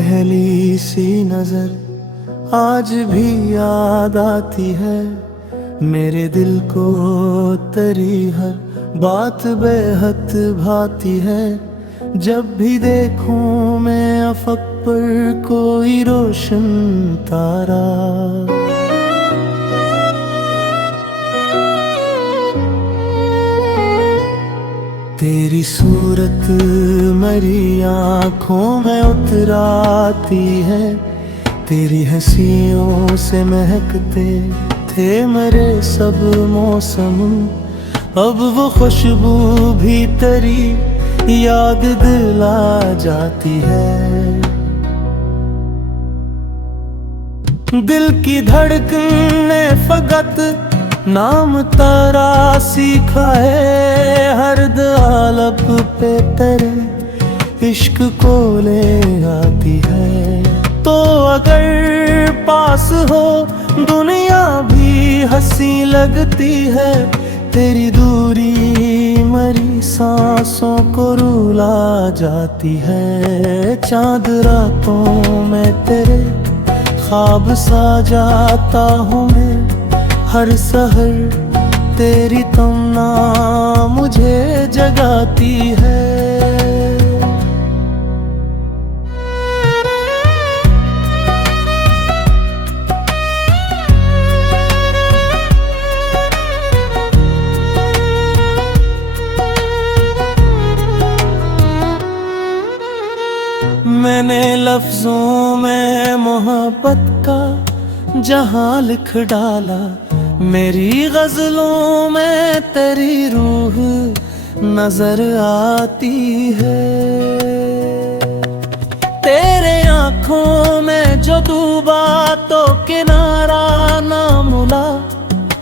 पहली सी नजर आज भी याद आती है। मेरे दिल को तेरी हर बात बेहद भाती है। जब भी देखूं मैं अफक पर कोई रोशन तारा, तेरी सूरत मेरी आँखों में उतराती है। तेरी हंसियों से महकते थे मेरे सब मौसम, अब वो खुशबू भी तेरी याद दिला जाती है। दिल की धड़कन ने फकत नाम तेरा सीखा है। हर दालप पे तेरे इश्क को ले आती है। तो अगर पास हो दुनिया भी हंसी लगती है। तेरी दूरी मरी सांसों को रुला जाती है। चांद रातों में तेरे ख्वाब सा जाता हूँ मैं। हर सहर तेरी तमन्ना मुझे जगाती है। मैंने लफ्जों में मोहब्बत का जहां लिख डाला। मेरी गजलों में तेरी रूह नजर आती है। तेरे आँखों में जो डूबा तो किनारा ना मिला।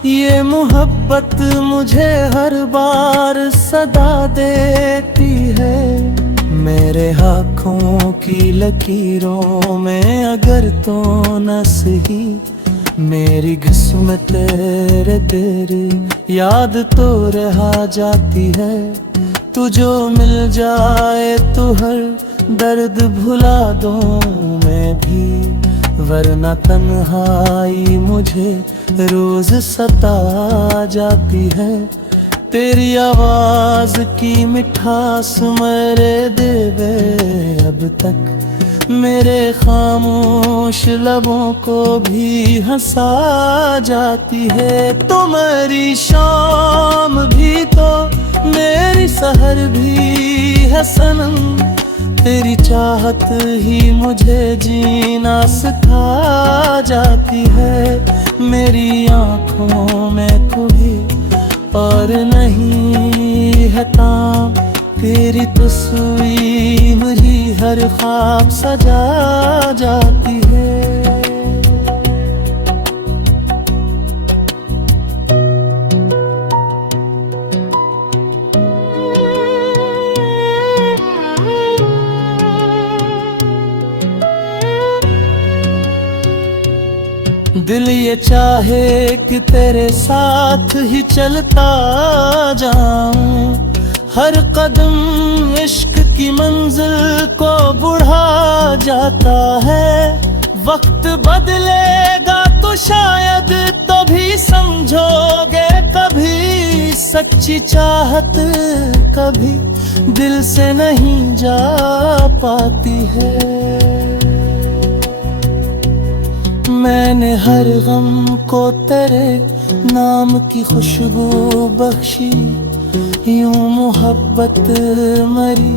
ये मोहब्बत मुझे हर बार सदा देती है। मेरे आँखों की लकीरों में अगर तो न सही, मेरी किस्मत तेरे तेरी याद तो रहा जाती है। तू जो मिल जाए तो हर दर्द भुला दूं मैं भी, वरना तन्हाई मुझे रोज सता जाती है। तेरी आवाज की मिठास मेरे देवे अब तक मेरे खामोश लबों को भी हंसा जाती है। तुम्हारी शाम भी तो मेरी सहर भी है सनम। तेरी चाहत ही मुझे जीना सिखा जाती है। मेरी आँखों में कोई और नहीं है काम, तेरी तस्वीर ही हर ख्वाब सजा जाती है। दिल ये चाहे कि तेरे साथ ही चलता जाऊं। हर कदम इश्क की मंजिल को बढ़ा जाता है। वक्त बदलेगा तो शायद तभी समझोगे कभी। सच्ची चाहत कभी दिल से नहीं जा पाती है। मैंने हर गम को तेरे नाम की खुशबू बख्शी। यूं मोहब्बत मरी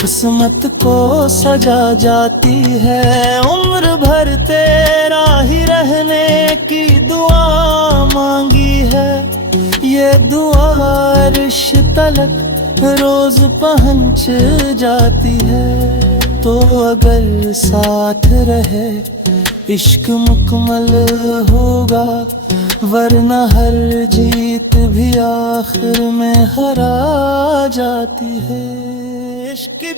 किस्मत को सजा जाती है। उम्र भर तेरा ही रहने की दुआ मांगी है। ये दुआ अर्श तलक रोज पहुंच जाती है। तो अगर साथ रहे इश्क मुकम्मल होगा, वरना हर जीत भी आखिर में हरा जाती है। इश्क की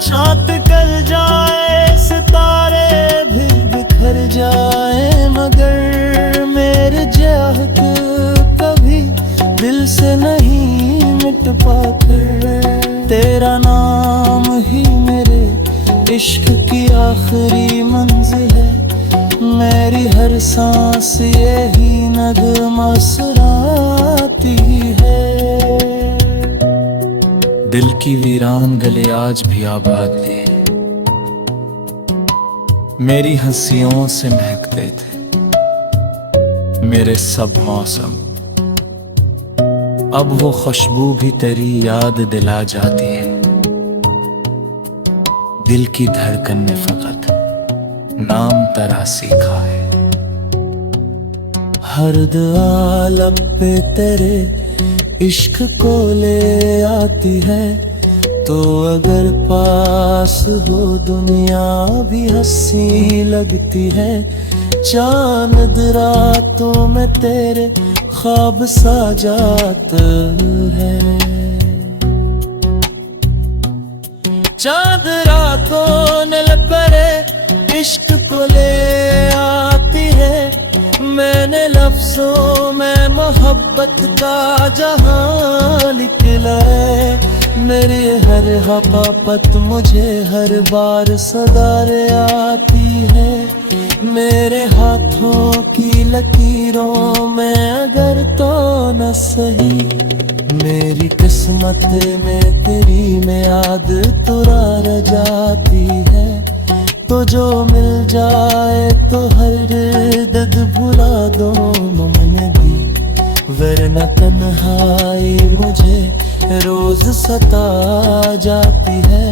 चाँद कर जाए सितारे भी बिखर जाए, मगर मेरे चाहत कभी दिल से नहीं मिट पाती। कर। तेरा नाम ही मेरे इश्क की आखिरी मंजिल है, मेरी हर सांस यही नगमा सुनाती है। दिल की वीरान गले आज भी आबाद थे, मेरी हंसियों से महकते थे मेरे सब मौसम। अब वो खुशबू भी तेरी याद दिला जाती है। दिल की धड़कन ने फकत नाम तेरा सीखा है। हर दुआ लब पे तेरे इश्क को ले आती है, तो अगर पास हो दुनिया भी हंसी लगती है। चांद रातों में तेरे ख्वाब साजात है, चांद रातों ने लपरे इश्क को ले आती है। मैंने लफ्जों में मोहब्बत का जहां लिखला है। मेरी हर हपापत मुझे हर बार सदारे आती है। मेरे हाथों की लकीरों में अगर तो न सही, मेरी किस्मत में तेरी मियाद तुरा रह जाती है। तो जो मिल जाए तो हर दर्द भुला दो मैंने, वरना तन्हाई मुझे रोज सता जाती है।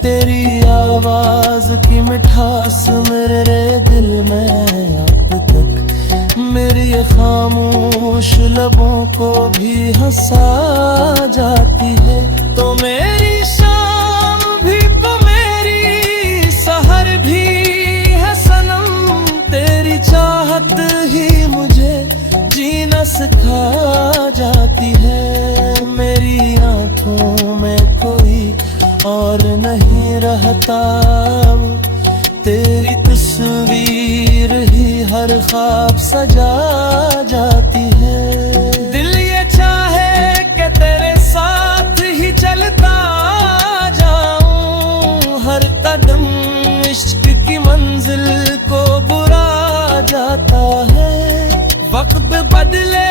तेरी आवाज की मिठास मेरे दिल में अब तक, मेरी खामोश लबों को भी हंसा जाती है। तो मेरी शाम भी तो मेरी सहर भी है सनम, तेरी चाहत ही मुझे जीना सिखा जाती है। मेरी आंखों में कोई और नहीं रहता, तेरी तस्वीर ही हर ख्वाब सजा जाती है। दिल ये चाहे कि तेरे साथ ही चलता जाऊं, हर कदम इश्क की मंजिल को बुरा जाता है। वक्त बदले